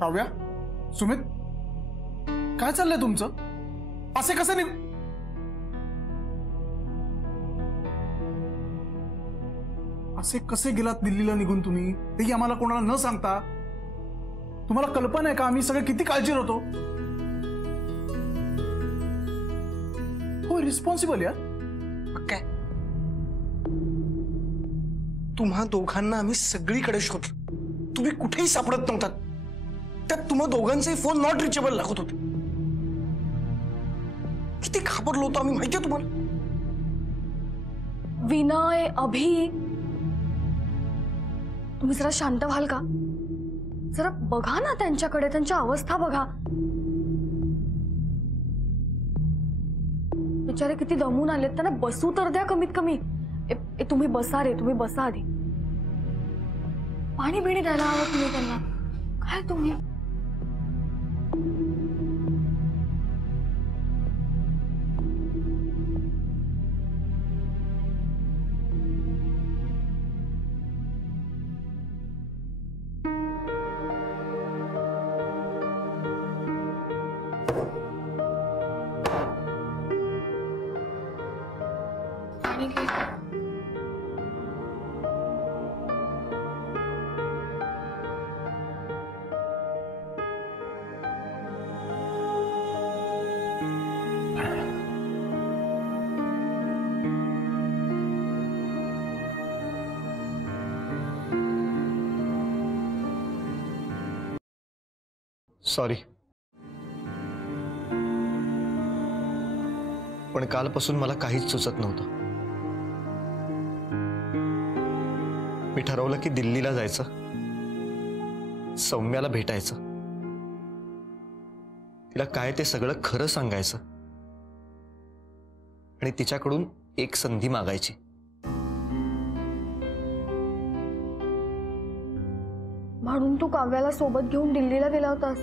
काव्या, सुमित, काय चाललंय तुमचं? असे कसे असे कसे गेलात दिल्लीला निघून तुम्ही? तेही आम्हाला कोणाला न सांगता? तुम्हाला कल्पना आहे का आम्ही सगळे किती काळजीत होतो? हो, रिस्पॉन्सिबल यार. काय तुम्हा दोघांना आम्ही सगळीकडे शोधलं, तुम्ही कुठेही सापडत नव्हतात. त्यात तुम्हा दोघांचे फोन नॉट रिचेबल लागत होते. किती घाबरलो होतो आम्ही माहितीये तुम्हाला. विनय, अभि, तुम्ही जरा शांत व्हाल का? जरा बघा ना त्यांच्याकडे, त्यांची अवस्था बघा. बिचारे किती दमून आलेत, त्यांना बसू तर द्या कमीत कमी. तुम्ही बसा रे, तुम्ही बसा आधी. पाणी बिणी द्यायला हवं तुम्ही त्यांना. काय तुम्ही पाणी घे. सॉरी, पण कालपासून मला काहीच सुचत नव्हतं. मी ठरवलं की दिल्लीला जायचं, सौम्याला भेटायचं, तिला काय ते सगळं खरं सांगायचं आणि तिच्याकडून एक संधी मागायची. म्हणून तू काव्याला सोबत घेऊन दिल्लीला गेला होतास?